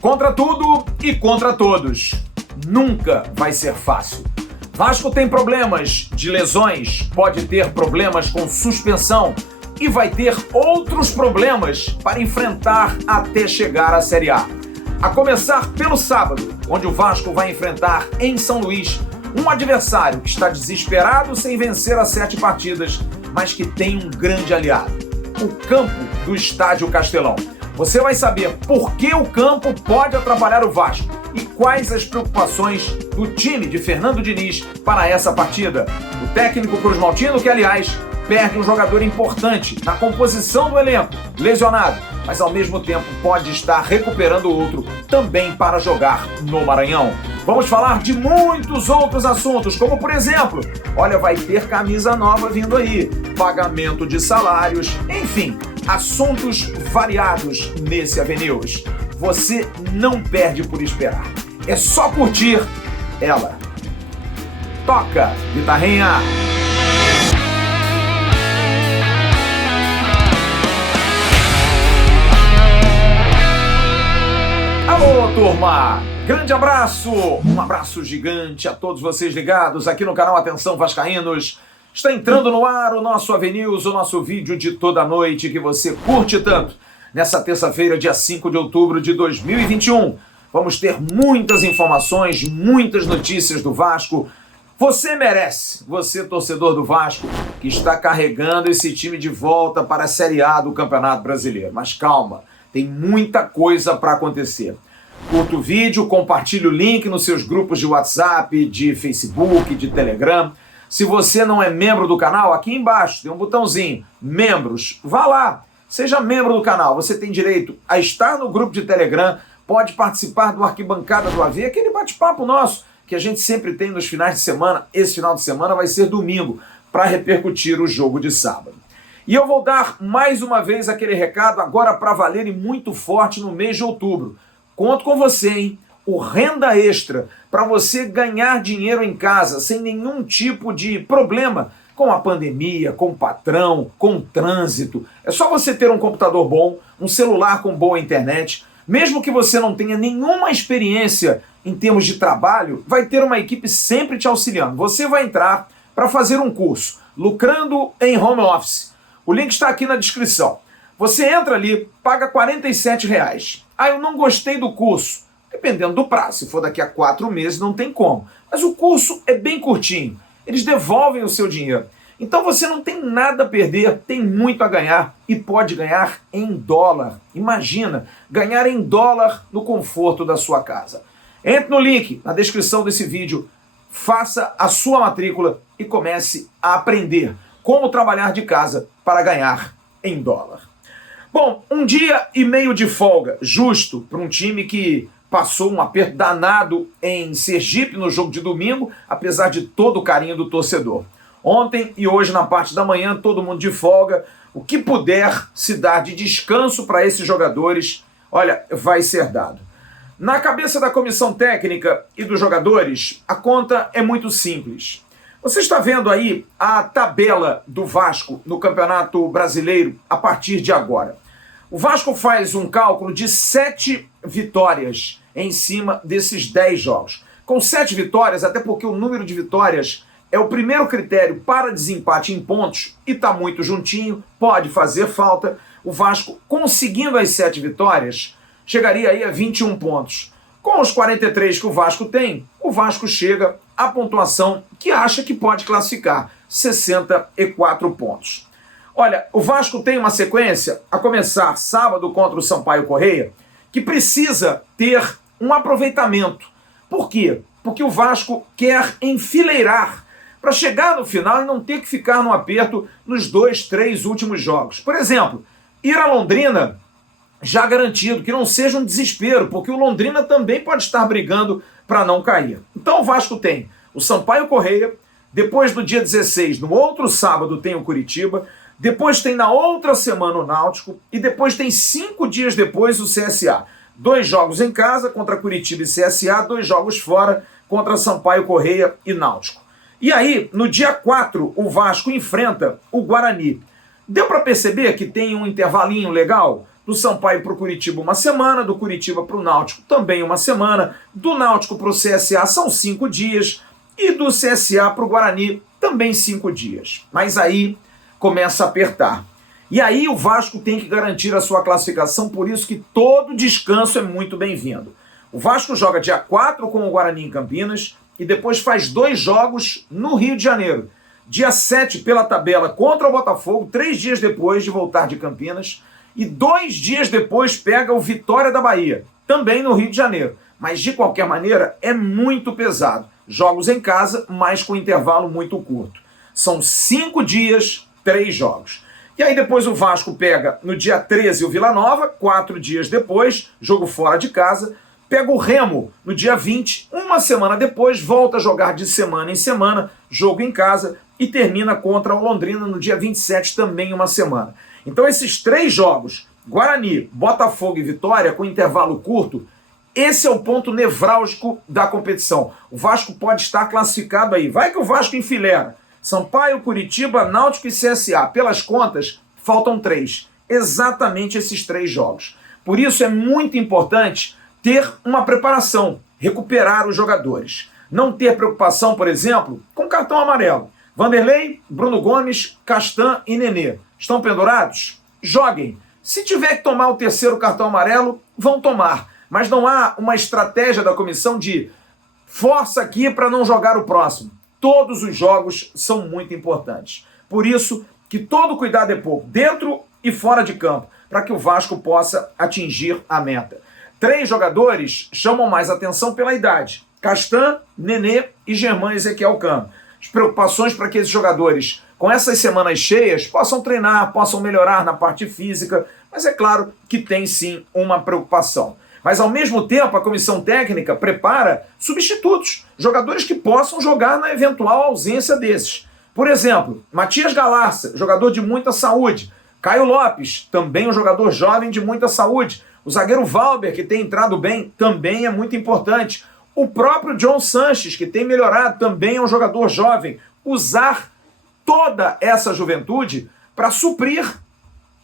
Contra tudo e contra todos. Nunca vai ser fácil. Vasco tem problemas de lesões, pode ter problemas com suspensão e vai ter outros problemas para enfrentar até chegar à Série A. A começar pelo sábado, onde o Vasco vai enfrentar em São Luís um adversário que está desesperado sem vencer as 7 partidas, mas que tem um grande aliado: o campo do Estádio Castelão. Você vai saber por que o campo pode atrapalhar o Vasco e quais as preocupações do time de Fernando Diniz para essa partida. O técnico cruzmaltino, que aliás perde um jogador importante na composição do elenco, lesionado, mas ao mesmo tempo pode estar recuperando outro também para jogar no Maranhão. Vamos falar de muitos outros assuntos, como por exemplo, vai ter camisa nova vindo aí, pagamento de salários, enfim, assuntos variados nesse AVNews. Você não perde por esperar. É só curtir ela. Toca, guitarrinha! Alô, turma! Grande abraço! Um abraço gigante a todos vocês ligados aqui no canal Atenção Vascaínos. Está entrando no ar o nosso AVNews, o nosso vídeo de toda noite que você curte tanto. Nessa terça-feira, dia 5 de outubro de 2021, vamos ter muitas informações, muitas notícias do Vasco. Você merece, você torcedor do Vasco, que está carregando esse time de volta para a Série A do Campeonato Brasileiro. Mas calma, tem muita coisa para acontecer. Curta o vídeo, compartilhe o link nos seus grupos de WhatsApp, de Facebook, de Telegram. Se você não é membro do canal, aqui embaixo tem um botãozinho, membros, vá lá, seja membro do canal. Você tem direito a estar no grupo de Telegram, pode participar do Arquibancada do AV, aquele bate-papo nosso que a gente sempre tem nos finais de semana. Esse final de semana vai ser domingo, para repercutir o jogo de sábado. E eu vou dar mais uma vez aquele recado agora para valer e muito forte no mês de outubro. Conto com você, hein? O Renda Extra, para você ganhar dinheiro em casa sem nenhum tipo de problema com a pandemia, com o patrão, com o trânsito. É só você ter um computador bom, um celular com boa internet. Mesmo que você não tenha nenhuma experiência em termos de trabalho, vai ter uma equipe sempre te auxiliando. Você vai entrar para fazer um curso, Lucrando em Home Office. O link está aqui na descrição. Você entra ali, paga R$ 47. Eu não gostei do curso. Dependendo do prazo, se for daqui a 4 meses não tem como. Mas o curso é bem curtinho, eles devolvem o seu dinheiro. Então você não tem nada a perder, tem muito a ganhar e pode ganhar em dólar. Imagina, ganhar em dólar no conforto da sua casa. Entre no link na descrição desse vídeo, faça a sua matrícula e comece a aprender como trabalhar de casa para ganhar em dólar. Bom, 1 dia e meio de folga, justo para um time que passou um aperto danado em Sergipe no jogo de domingo, apesar de todo o carinho do torcedor. Ontem e hoje, na parte da manhã, todo mundo de folga. O que puder se dar de descanso para esses jogadores, vai ser dado. Na cabeça da comissão técnica e dos jogadores, a conta é muito simples. Você está vendo aí a tabela do Vasco no Campeonato Brasileiro a partir de agora. O Vasco faz um cálculo de 7 vitórias em cima desses 10 jogos. Com 7 vitórias, até porque o número de vitórias é o primeiro critério para desempate em pontos e está muito juntinho, pode fazer falta. O Vasco, conseguindo as 7 vitórias, chegaria aí a 21 pontos. Com os 43 que o Vasco tem, o Vasco chega à pontuação que acha que pode classificar, 64 pontos. O Vasco tem uma sequência, a começar sábado contra o Sampaio Corrêa, que precisa ter um aproveitamento. Por quê? Porque o Vasco quer enfileirar para chegar no final e não ter que ficar no aperto nos 2, 3 últimos jogos. Por exemplo, ir a Londrina já garantido, que não seja um desespero, porque o Londrina também pode estar brigando para não cair. Então o Vasco tem o Sampaio Corrêa, depois do dia 16, no outro sábado tem o Curitiba, depois tem na outra semana o Náutico e depois tem 5 dias depois o CSA. 2 jogos em casa contra Curitiba e CSA, 2 jogos fora contra Sampaio Corrêa e Náutico. E aí, no dia 4, o Vasco enfrenta o Guarani. Deu para perceber que tem um intervalinho legal? Do Sampaio para o Curitiba, uma semana. Do Curitiba para o Náutico, também uma semana. Do Náutico para o CSA, são 5 dias. E do CSA para o Guarani, também 5 dias. Mas aí começa a apertar. E aí o Vasco tem que garantir a sua classificação, por isso que todo descanso é muito bem-vindo. O Vasco joga dia 4 com o Guarani em Campinas e depois faz 2 jogos no Rio de Janeiro. Dia 7 pela tabela contra o Botafogo, 3 dias depois de voltar de Campinas, e 2 dias depois pega o Vitória da Bahia, também no Rio de Janeiro. Mas de qualquer maneira é muito pesado. Jogos em casa, mas com intervalo muito curto. São 5 dias, 3 jogos. E aí depois o Vasco pega no dia 13 o Vila Nova, 4 dias depois, jogo fora de casa. Pega o Remo no dia 20, uma semana depois, volta a jogar de semana em semana, jogo em casa, e termina contra o Londrina no dia 27, também uma semana. Então esses 3 jogos, Guarani, Botafogo e Vitória, com intervalo curto, esse é o ponto nevrálgico da competição. O Vasco pode estar classificado aí. Vai que o Vasco enfileira. Sampaio, Curitiba, Náutico e CSA. Pelas contas, faltam 3. Exatamente esses 3 jogos. Por isso é muito importante ter uma preparação, recuperar os jogadores. Não ter preocupação, por exemplo, com cartão amarelo. Vanderlei, Bruno Gomes, Castan e Nenê. Estão pendurados? Joguem. Se tiver que tomar o 3º cartão amarelo, vão tomar. Mas não há uma estratégia da comissão de força aqui para não jogar o próximo. Todos os jogos são muito importantes. Por isso que todo cuidado é pouco, dentro e fora de campo, para que o Vasco possa atingir a meta. 3 jogadores chamam mais atenção pela idade. Castan, Nenê e Germán Ezequiel Cano. As preocupações para que esses jogadores, com essas semanas cheias, possam treinar, possam melhorar na parte física, mas é claro que tem sim uma preocupação. Mas, ao mesmo tempo, a comissão técnica prepara substitutos, jogadores que possam jogar na eventual ausência desses. Por exemplo, Matias Galarça, jogador de muita saúde. Caio Lopes, também um jogador jovem de muita saúde. O zagueiro Valber, que tem entrado bem, também é muito importante. O próprio John Sanches, que tem melhorado, também é um jogador jovem. Usar toda essa juventude para suprir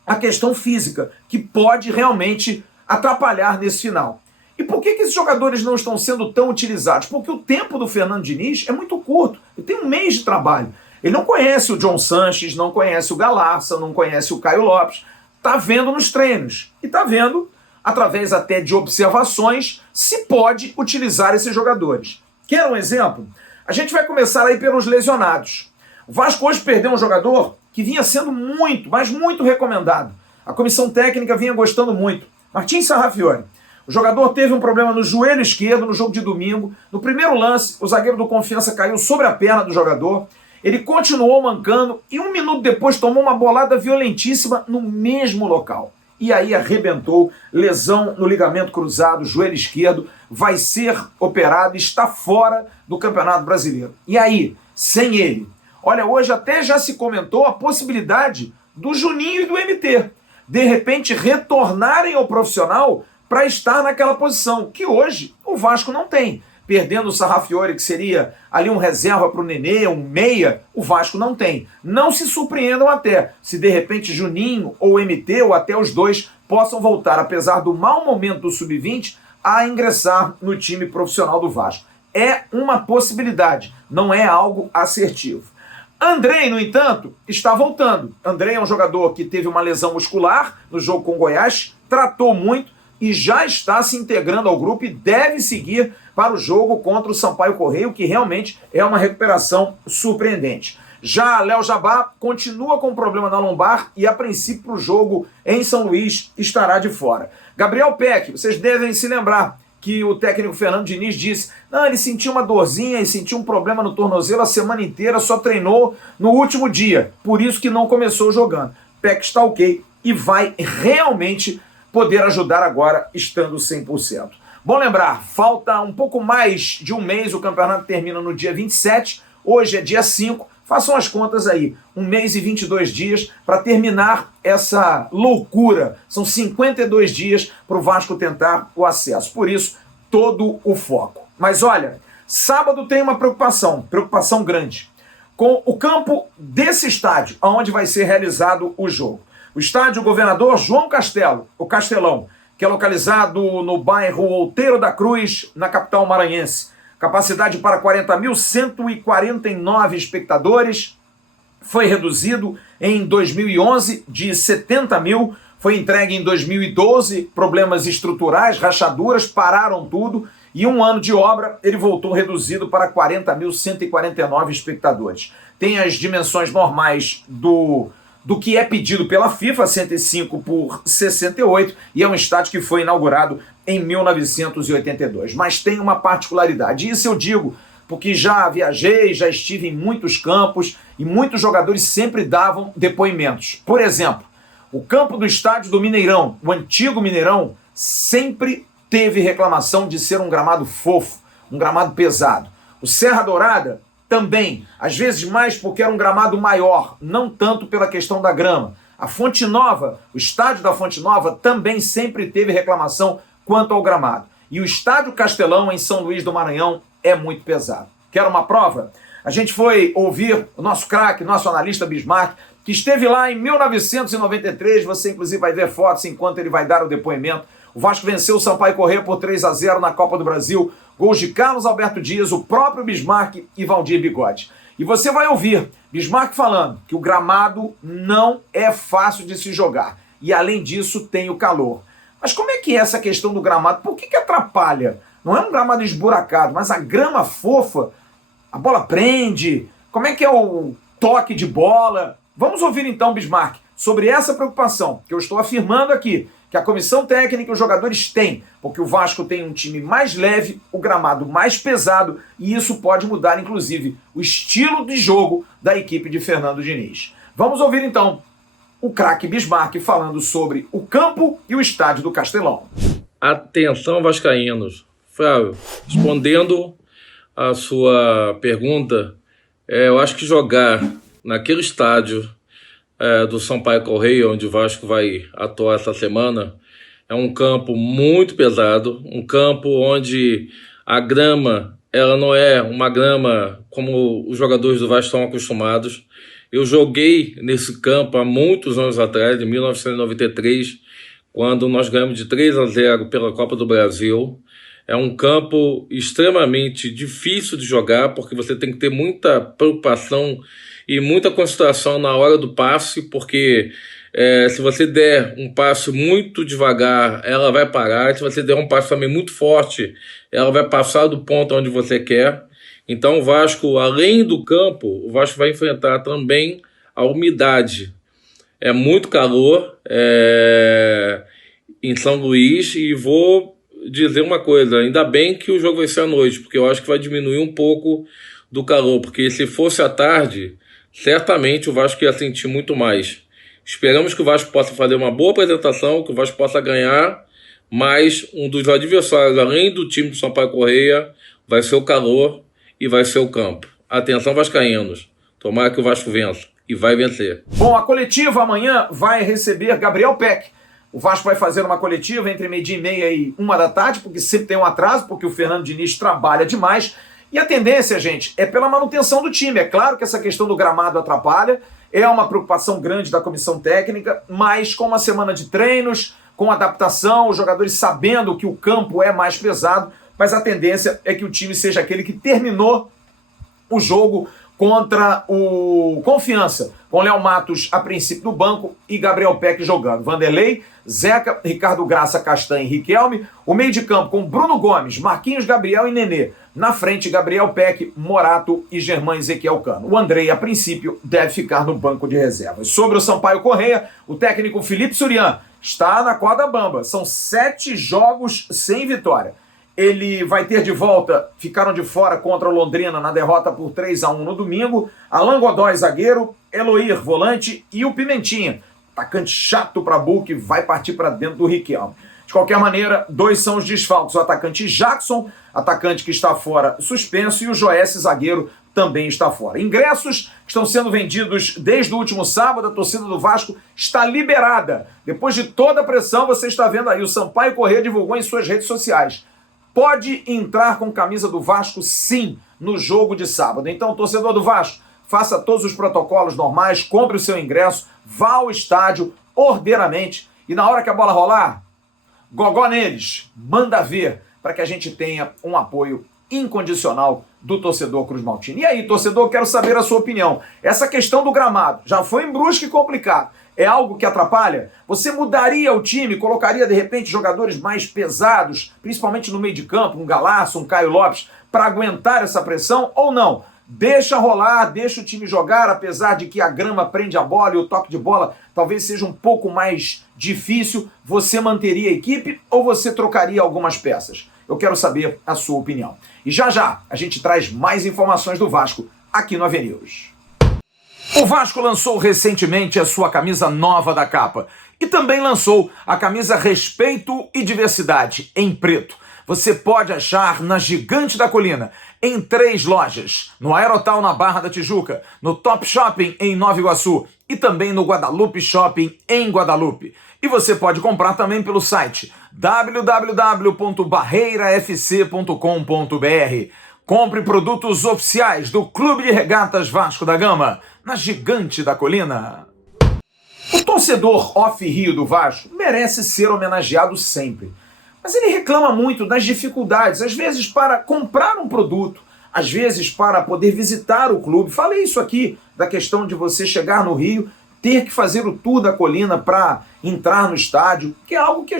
a questão física, que pode realmente atrapalhar nesse final. E por que esses jogadores não estão sendo tão utilizados? Porque o tempo do Fernando Diniz é muito curto. Ele tem 1 mês de trabalho. Ele não conhece o John Sanches, não conhece o Galarça, não conhece o Caio Lopes. Está vendo nos treinos. E está vendo, através até de observações, se pode utilizar esses jogadores. Quer um exemplo? A gente vai começar aí pelos lesionados. O Vasco hoje perdeu um jogador que vinha sendo muito, mas muito recomendado. A comissão técnica vinha gostando muito. Martim Sarrafiori. O jogador teve um problema no joelho esquerdo no jogo de domingo. No primeiro lance, o zagueiro do Confiança caiu sobre a perna do jogador. Ele continuou mancando e 1 minuto depois tomou uma bolada violentíssima no mesmo local. E aí arrebentou, lesão no ligamento cruzado, joelho esquerdo, vai ser operado e está fora do Campeonato Brasileiro. E aí, sem ele? Olha, hoje até já se comentou a possibilidade do Juninho e do MT de repente retornarem ao profissional para estar naquela posição, que hoje o Vasco não tem. Perdendo o Sarrafiori, que seria ali um reserva para o Nenê, um meia, o Vasco não tem. Não se surpreendam até se de repente Juninho ou MT, ou até os dois, possam voltar, apesar do mau momento do Sub-20, a ingressar no time profissional do Vasco. É uma possibilidade, não é algo assertivo. Andrei, no entanto, está voltando. Andrei é um jogador que teve uma lesão muscular no jogo com o Goiás, tratou muito e já está se integrando ao grupo e deve seguir para o jogo contra o Sampaio Correia, que realmente é uma recuperação surpreendente. Já Léo Jabá continua com problema na lombar e, a princípio, para o jogo em São Luís estará de fora. Gabriel Peck, vocês devem se lembrar que o técnico Fernando Diniz disse, não, ele sentiu uma dorzinha e sentiu um problema no tornozelo a semana inteira, só treinou no último dia, por isso que não começou jogando. Peck está ok e vai realmente poder ajudar agora estando 100%. Bom lembrar, falta um pouco mais de 1 mês, o campeonato termina no dia 27, hoje é dia 5, façam as contas aí, 1 mês e 22 dias para terminar essa loucura. São 52 dias para o Vasco tentar o acesso. Por isso, todo o foco. Mas olha, sábado tem uma preocupação grande, com o campo desse estádio, onde vai ser realizado o jogo. O estádio Governador João Castelo, o Castelão, que é localizado no bairro Outeiro da Cruz, na capital maranhense. Capacidade para 40.149 espectadores, foi reduzido em 2011 de 70 mil, foi entregue em 2012, problemas estruturais, rachaduras, pararam tudo, e um ano de obra ele voltou reduzido para 40.149 espectadores. Tem as dimensões normais do que é pedido pela FIFA, 105 por 68, e é um estádio que foi inaugurado em 1982. Mas tem uma particularidade, isso eu digo porque já viajei, já estive em muitos campos e muitos jogadores sempre davam depoimentos. Por exemplo, o campo do estádio do Mineirão, o antigo Mineirão, sempre teve reclamação de ser um gramado fofo, um gramado pesado. O Serra Dourada também, às vezes mais porque era um gramado maior, não tanto pela questão da grama. A Fonte Nova, o estádio da Fonte Nova também sempre teve reclamação quanto ao gramado. E o estádio Castelão, em São Luís do Maranhão, é muito pesado. Quer uma prova? A gente foi ouvir o nosso craque, nosso analista Bismarck, que esteve lá em 1993, você inclusive vai ver fotos enquanto ele vai dar o depoimento. O Vasco venceu o Sampaio Corrêa por 3-0 na Copa do Brasil, gols de Carlos Alberto Dias, o próprio Bismarck e Valdir Bigode. E você vai ouvir Bismarck falando que o gramado não é fácil de se jogar. E além disso tem o calor. Mas como é que é essa questão do gramado? Por que atrapalha? Não é um gramado esburacado, mas a grama fofa, a bola prende. Como é que é o toque de bola? Vamos ouvir então, Bismarck, sobre essa preocupação que eu estou afirmando aqui, que a comissão técnica e os jogadores têm, porque o Vasco tem um time mais leve, o gramado mais pesado, e isso pode mudar, inclusive, o estilo de jogo da equipe de Fernando Diniz. Vamos ouvir então o craque Bismarck falando sobre o campo e o estádio do Castelão. Atenção, vascaínos. Flávio, respondendo a sua pergunta, eu acho que jogar naquele estádio do Sampaio Corrêa, onde o Vasco vai atuar essa semana, é um campo muito pesado, um campo onde a grama ela não é uma grama como os jogadores do Vasco estão acostumados. Eu joguei nesse campo há muitos anos atrás, em 1993, quando nós ganhamos de 3-0 pela Copa do Brasil. É um campo extremamente difícil de jogar, porque você tem que ter muita preocupação e muita concentração na hora do passe, porque se você der um passe muito devagar, ela vai parar. Se você der um passe também muito forte, ela vai passar do ponto onde você quer. Então o Vasco, além do campo, o Vasco vai enfrentar também a umidade. É muito calor em São Luís, e vou dizer uma coisa, ainda bem que o jogo vai ser à noite, porque eu acho que vai diminuir um pouco do calor, porque se fosse à tarde, certamente o Vasco ia sentir muito mais. Esperamos que o Vasco possa fazer uma boa apresentação, que o Vasco possa ganhar, mas um dos adversários, além do time do Sampaio Corrêa, vai ser o calor e vai ser o campo. Atenção, vascaínos, tomara que o Vasco vença, e vai vencer. Bom, a coletiva amanhã vai receber Gabriel Peck. O Vasco vai fazer uma coletiva entre 12h30 e 13h, porque sempre tem um atraso, porque o Fernando Diniz trabalha demais. E a tendência, gente, é pela manutenção do time. É claro que essa questão do gramado atrapalha, é uma preocupação grande da comissão técnica, mas com uma semana de treinos, com adaptação, os jogadores sabendo que o campo é mais pesado, mas a tendência é que o time seja aquele que terminou o jogo contra o Confiança, com Léo Matos a princípio no banco e Gabriel Peck jogando. Vanderlei, Zeca, Ricardo Graça, Castanho e Riquelme. O meio de campo com Bruno Gomes, Marquinhos, Gabriel e Nenê. Na frente, Gabriel Peck, Morato e Germán Ezequiel Cano. O Andrei, a princípio, deve ficar no banco de reservas. Sobre o Sampaio Corrêa, o técnico Felipe Surian está na corda bamba. São 7 jogos sem vitória. Ele vai ter de volta, ficaram de fora contra o Londrina na derrota por 3-1 no domingo, Alan Godoy, zagueiro, Eloir, volante, e o Pimentinha, atacante chato para Buc, vai partir para dentro do Riquelme. De qualquer maneira, 2 são os desfalques, o atacante Jackson, atacante que está fora, suspenso, e o Joécy, zagueiro, também está fora. Ingressos que estão sendo vendidos desde o último sábado, a torcida do Vasco está liberada. Depois de toda a pressão, você está vendo aí, o Sampaio Corrêa divulgou em suas redes sociais. Pode entrar com camisa do Vasco, sim, no jogo de sábado. Então, torcedor do Vasco, faça todos os protocolos normais, compre o seu ingresso, vá ao estádio, ordeiramente. E na hora que a bola rolar, gogó neles, manda ver, para que a gente tenha um apoio incondicional do torcedor cruzmaltino. E aí, torcedor, quero saber a sua opinião. Essa questão do gramado já foi em Brusque complicado. É algo que atrapalha? Você mudaria o time, colocaria de repente jogadores mais pesados, principalmente no meio de campo, um Galasso, um Caio Lopes, para aguentar essa pressão ou não? Deixa rolar, deixa o time jogar, apesar de que a grama prende a bola e o toque de bola talvez seja um pouco mais difícil. Você manteria a equipe ou você trocaria algumas peças? Eu quero saber a sua opinião. E já já a gente traz mais informações do Vasco aqui no AVNews. O Vasco lançou recentemente a sua camisa nova da capa e também lançou a camisa Respeito e Diversidade em preto. Você pode achar na Gigante da Colina, em 3 lojas, no Aerotal na Barra da Tijuca, no Top Shopping em Nova Iguaçu e também no Guadalupe Shopping em Guadalupe. E você pode comprar também pelo site www.barreirafc.com.br. Compre produtos oficiais do Clube de Regatas Vasco da Gama, na Gigante da Colina. O torcedor off-Rio do Vasco merece ser homenageado sempre. Mas ele reclama muito das dificuldades, às vezes para comprar um produto, às vezes para poder visitar o clube. Falei isso aqui, da questão de você chegar no Rio, ter que fazer o tour da colina para entrar no estádio, que é algo que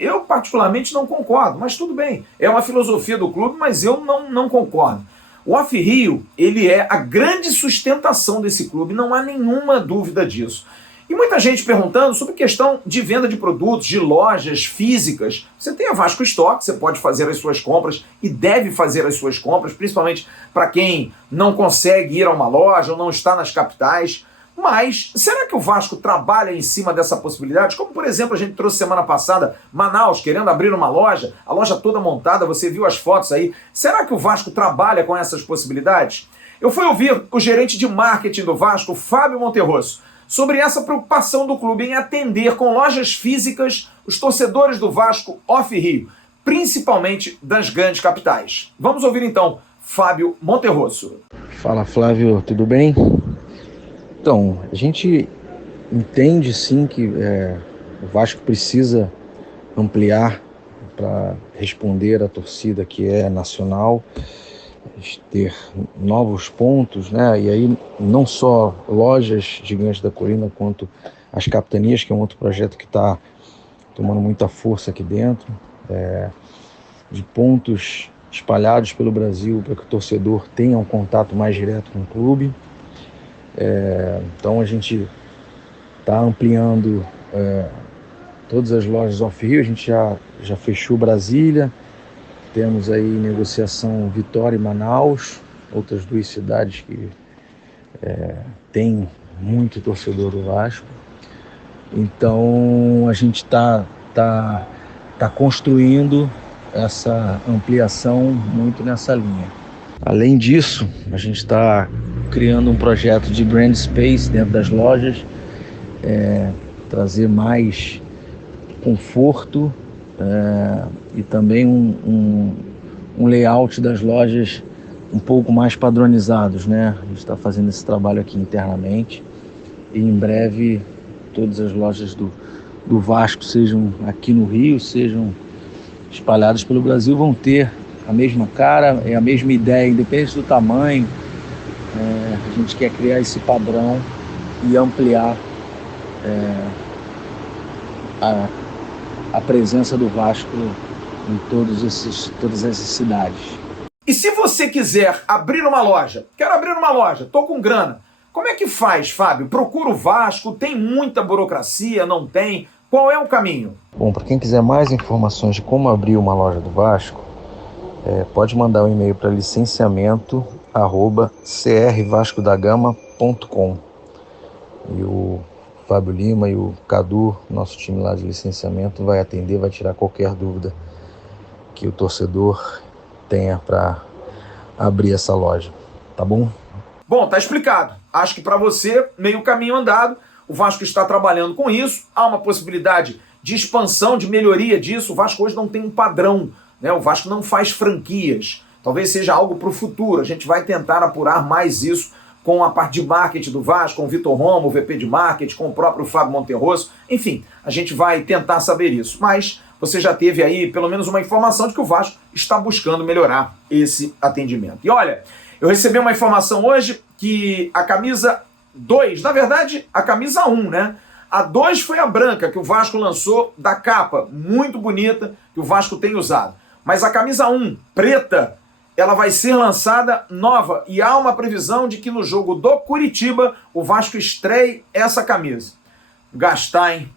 eu particularmente não concordo, mas tudo bem. É uma filosofia do clube, mas eu não concordo. O Off-Rio, ele é a grande sustentação desse clube, não há nenhuma dúvida disso. E muita gente perguntando sobre questão de venda de produtos, de lojas físicas. Você tem a Vasco Stock, você pode fazer as suas compras e deve fazer as suas compras, principalmente para quem não consegue ir a uma loja ou não está nas capitais. Mas será que o Vasco trabalha em cima dessa possibilidade? Como, por exemplo, a gente trouxe semana passada Manaus querendo abrir uma loja, a loja toda montada, você viu as fotos aí. Será que o Vasco trabalha com essas possibilidades? Eu fui ouvir o gerente de marketing do Vasco, Fábio Monterroso, sobre essa preocupação do clube em atender com lojas físicas os torcedores do Vasco off-Rio, principalmente das grandes capitais. Vamos ouvir então Fábio Monterroso. Fala, Flávio, tudo bem? Então, a gente entende sim que o Vasco precisa ampliar para responder à torcida que é nacional, ter novos pontos, né? E aí não só lojas Gigantes da Colina, quanto as capitanias, que é um outro projeto que está tomando muita força aqui dentro, de pontos espalhados pelo Brasil para que o torcedor tenha um contato mais direto com o clube. Então a gente está ampliando todas as lojas off-Rio. A gente já fechou Brasília, temos aí negociação Vitória e Manaus, outras 2 cidades que tem muito torcedor do Vasco. Então a gente está construindo essa ampliação muito nessa linha. Além disso, a gente está criando um projeto de brand space dentro das lojas, trazer mais conforto e também um layout das lojas um pouco mais padronizados, né? A gente está fazendo esse trabalho aqui internamente e em breve todas as lojas do Vasco, sejam aqui no Rio, sejam espalhadas pelo Brasil, vão ter a mesma cara, a mesma ideia, independente do tamanho. A gente quer criar esse padrão e ampliar a presença do Vasco em todas essas cidades. E se você quiser abrir uma loja, quero abrir uma loja, tô com grana, como é que faz, Fábio? Procura o Vasco, tem muita burocracia, não tem? Qual é o caminho? Bom, para quem quiser mais informações de como abrir uma loja do Vasco, pode mandar um e-mail para licenciamento@crvascodagama.com e o Fábio Lima e o Cadu, nosso time lá de licenciamento, vai atender, vai tirar qualquer dúvida que o torcedor tenha para abrir essa loja, tá bom? Bom, tá explicado. Acho que para você, meio caminho andado, o Vasco está trabalhando com isso, há uma possibilidade de expansão, de melhoria disso. O Vasco hoje não tem um padrão, né? O Vasco não faz franquias. Talvez seja algo para o futuro, a gente vai tentar apurar mais isso com a parte de marketing do Vasco, com o Vitor Romo, o VP de marketing, com o próprio Fábio Monterroso. Enfim, a gente vai tentar saber isso. Mas você já teve aí pelo menos uma informação de que o Vasco está buscando melhorar esse atendimento. E olha, eu recebi uma informação hoje que a camisa 2, na verdade, a camisa 1, né? A 2 foi a branca que o Vasco lançou da capa, muito bonita, que o Vasco tem usado. Mas a camisa 1, preta, ela vai ser lançada nova e há uma previsão de que no jogo do Curitiba o Vasco estreie essa camisa. Gastar, hein?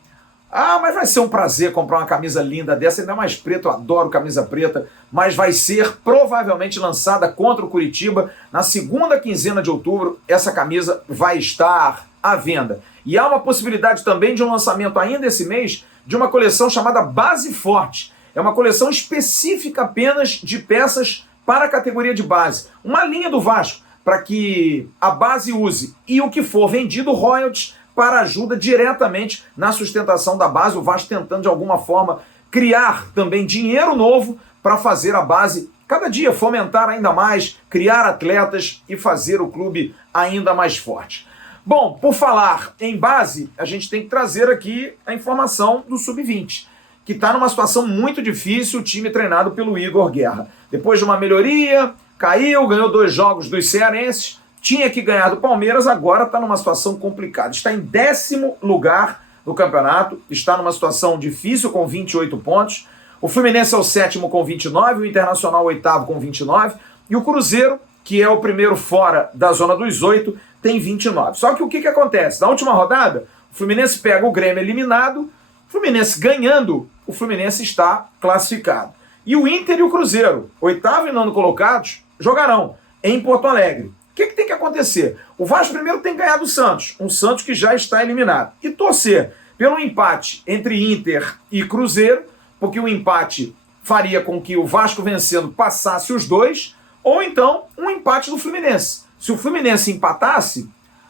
Ah, mas vai ser um prazer comprar uma camisa linda dessa, ainda mais preta, eu adoro camisa preta, mas vai ser provavelmente lançada contra o Curitiba. Na segunda quinzena de outubro, essa camisa vai estar à venda. E há uma possibilidade também de um lançamento ainda esse mês de uma coleção chamada Base Forte. É uma coleção específica apenas de peças para a categoria de base. Uma linha do Vasco para que a base use e o que for vendido, royalties, para ajuda diretamente na sustentação da base. O Vasco tentando de alguma forma criar também dinheiro novo para fazer a base cada dia fomentar ainda mais, criar atletas e fazer o clube ainda mais forte. Bom, por falar em base, a gente tem que trazer aqui a informação do Sub-20, que está numa situação muito difícil, o time treinado pelo Igor Guerra. Depois de uma melhoria, caiu, ganhou 2 jogos dos cearenses, tinha que ganhar do Palmeiras, agora está numa situação complicada. Está em 10º lugar no campeonato, está numa situação difícil com 28 pontos. O Fluminense é o 7º com 29, o Internacional 8º com 29, e o Cruzeiro, que é o primeiro fora da zona dos 8, tem 29. Só que o que acontece? Na última rodada, o Fluminense pega o Grêmio eliminado, o Fluminense ganhando, o Fluminense está classificado. E o Inter e o Cruzeiro, 8º e 9º colocados, jogarão em Porto Alegre. O que tem que acontecer? O Vasco primeiro tem que ganhar do Santos, um Santos que já está eliminado. E torcer pelo empate entre Inter e Cruzeiro, porque o empate faria com que o Vasco vencendo passasse os 2, ou então um empate do Fluminense. Se o Fluminense empatasse,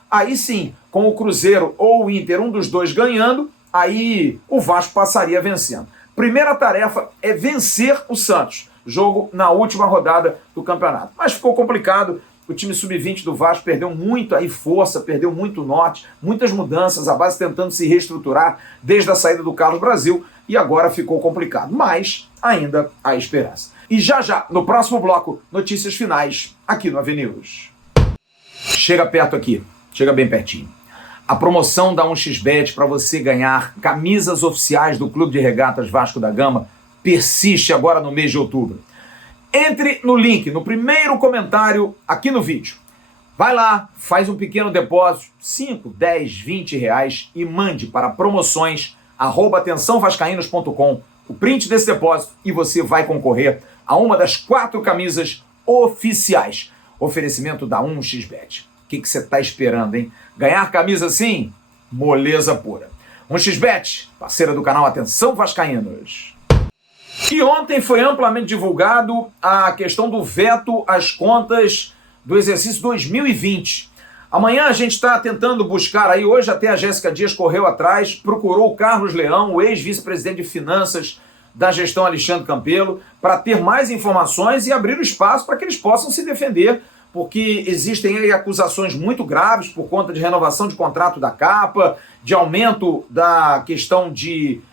aí sim, com o Cruzeiro ou o Inter, um dos 2 ganhando, aí o Vasco passaria vencendo. Primeira tarefa é vencer o Santos, jogo na última rodada do campeonato. Mas ficou complicado, o time sub-20 do Vasco perdeu muito aí força, perdeu muito norte, muitas mudanças, a base tentando se reestruturar desde a saída do Carlos Brasil, e agora ficou complicado. Mas ainda há esperança. E já, no próximo bloco, notícias finais aqui no Avenews. Chega perto aqui, chega bem pertinho. A promoção da 1xBet para você ganhar camisas oficiais do Clube de Regatas Vasco da Gama persiste agora no mês de outubro. Entre no link, no primeiro comentário aqui no vídeo. Vai lá, faz um pequeno depósito, 5, 10, 20 reais e mande para promoções@atençãovascaínos.com o print desse depósito e você vai concorrer a uma das 4 camisas oficiais. Oferecimento da 1xBet. O que você está esperando, hein? Ganhar camisa assim? Moleza pura. 1xBet, parceira do canal Atenção Vascaínos. E ontem foi amplamente divulgado a questão do veto às contas do exercício 2020. Amanhã a gente está tentando buscar aí, hoje até a Jéssica Dias correu atrás, procurou o Carlos Leão, o ex-vice-presidente de finanças da gestão Alexandre Campelo, para ter mais informações e abrir o espaço para que eles possam se defender, porque existem aí acusações muito graves por conta de renovação de contrato da capa, de aumento da questão de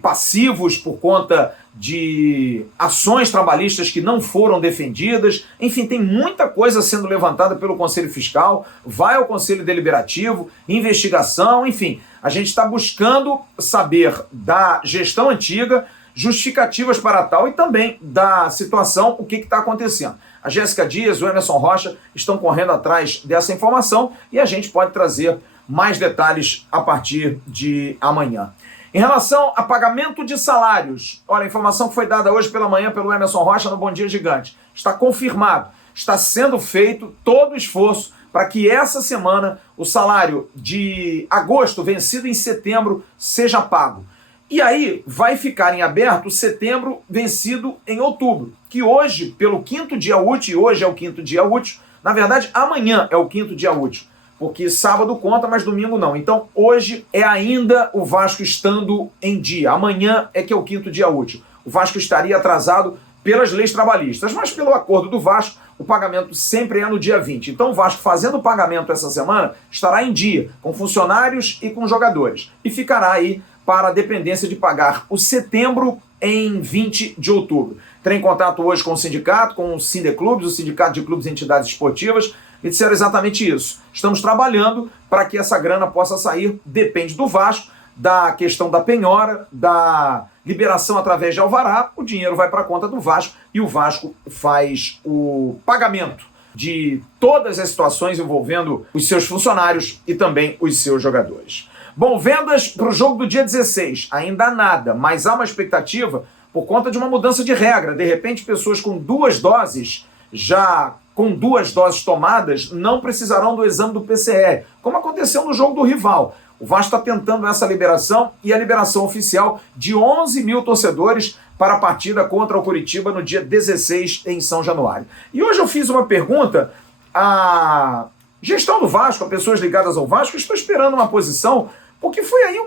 passivos por conta de ações trabalhistas que não foram defendidas. Enfim, tem muita coisa sendo levantada pelo Conselho Fiscal, vai ao Conselho Deliberativo, investigação, enfim. A gente está buscando saber da gestão antiga justificativas para tal e também da situação, o que está acontecendo. A Jéssica Dias, o Emerson Rocha estão correndo atrás dessa informação e a gente pode trazer mais detalhes a partir de amanhã. Em relação a pagamento de salários, olha, a informação que foi dada hoje pela manhã pelo Emerson Rocha no Bom Dia Gigante. Está confirmado, está sendo feito todo o esforço para que essa semana o salário de agosto, vencido em setembro, seja pago. E aí vai ficar em aberto setembro, vencido em outubro, que hoje, pelo 5º dia útil, e hoje é o 5º dia útil, na verdade amanhã é o 5º dia útil, porque sábado conta, mas domingo não. Então hoje é ainda o Vasco estando em dia, amanhã é que é o 5º dia útil. O Vasco estaria atrasado pelas leis trabalhistas, mas pelo acordo do Vasco, o pagamento sempre é no dia 20. Então o Vasco, fazendo o pagamento essa semana, estará em dia, com funcionários e com jogadores. E ficará aí para a dependência de pagar o setembro em 20 de outubro. Entrei em contato hoje com o sindicato, com o Sindeclubes, o Sindicato de Clubes e Entidades Esportivas, e disseram exatamente isso. Estamos trabalhando para que essa grana possa sair, depende do Vasco, da questão da penhora, da liberação através de alvará, o dinheiro vai para a conta do Vasco e o Vasco faz o pagamento de todas as situações envolvendo os seus funcionários e também os seus jogadores. Bom, vendas para o jogo do dia 16, ainda nada, mas há uma expectativa por conta de uma mudança de regra. De repente, pessoas com 2 doses, já com 2 doses tomadas, não precisarão do exame do PCR, como aconteceu no jogo do rival. O Vasco está tentando essa liberação e a liberação oficial de 11 mil torcedores para a partida contra o Coritiba no dia 16 em São Januário. E hoje eu fiz uma pergunta à gestão do Vasco, a pessoas ligadas ao Vasco, estou esperando uma posição, porque foi aí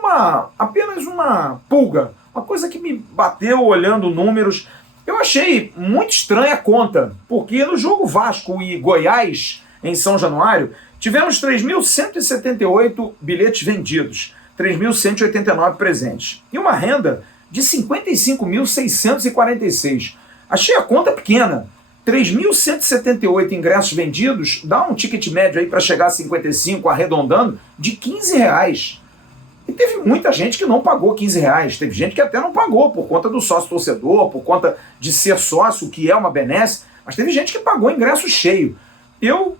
apenas uma pulga, uma coisa que me bateu olhando números. Eu achei muito estranha a conta, porque no jogo Vasco e Goiás, em São Januário, tivemos 3.178 bilhetes vendidos, 3.189 presentes e uma renda de 55.646. Achei a conta pequena. 3.178 ingressos vendidos, dá um ticket médio aí para chegar a 55, arredondando, de R$15. E teve muita gente que não pagou R$15. Teve gente que até não pagou por conta do sócio-torcedor, por conta de ser sócio, que é uma benesse, mas teve gente que pagou ingresso cheio. Eu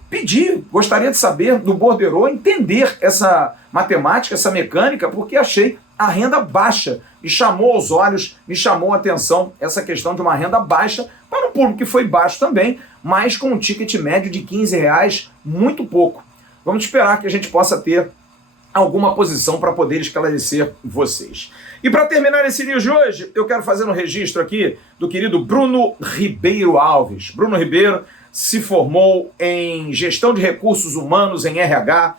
gostaria de saber do borderô, entender essa matemática, essa mecânica, porque achei a renda baixa. Me chamou aos olhos, me chamou a atenção essa questão de uma renda baixa para um público que foi baixo também, mas com um ticket médio de R$15, muito pouco. Vamos esperar que a gente possa ter alguma posição para poder esclarecer vocês. E para terminar esse news de hoje, eu quero fazer um registro aqui do querido Bruno Ribeiro Alves. Bruno Ribeiro se formou em gestão de recursos humanos em RH.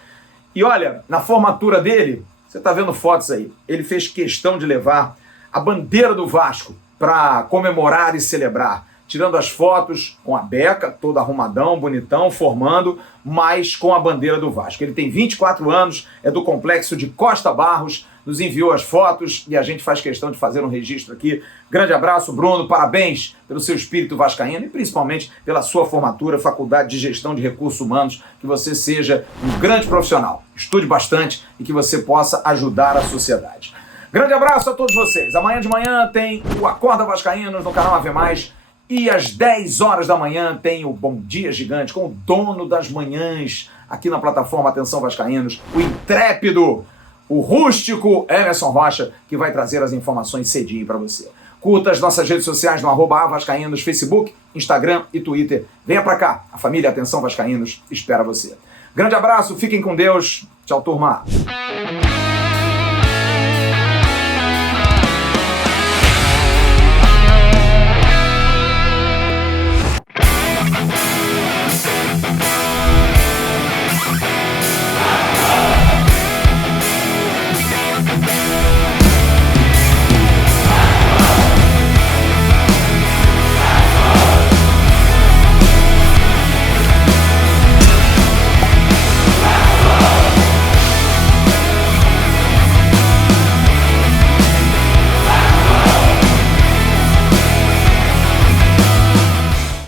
E olha, na formatura dele, você está vendo fotos aí, ele fez questão de levar a bandeira do Vasco para comemorar e celebrar, tirando as fotos com a beca, todo arrumadão, bonitão, formando, mas com a bandeira do Vasco. Ele tem 24 anos, é do complexo de Costa Barros, nos enviou as fotos e a gente faz questão de fazer um registro aqui. Grande abraço, Bruno, parabéns pelo seu espírito vascaíno e principalmente pela sua formatura, Faculdade de Gestão de Recursos Humanos, que você seja um grande profissional, estude bastante e que você possa ajudar a sociedade. Grande abraço a todos vocês. Amanhã de manhã tem o Acorda Vascaínos no canal Ave Mais. E às 10 horas da manhã tem o Bom Dia Gigante com o dono das manhãs aqui na plataforma Atenção Vascaínos, o intrépido, o rústico Emerson Rocha, que vai trazer as informações cedinho para você. Curta as nossas redes sociais no @avascaínos, Facebook, Instagram e Twitter. Venha para cá, a família Atenção Vascaínos espera você. Grande abraço, fiquem com Deus. Tchau, turma.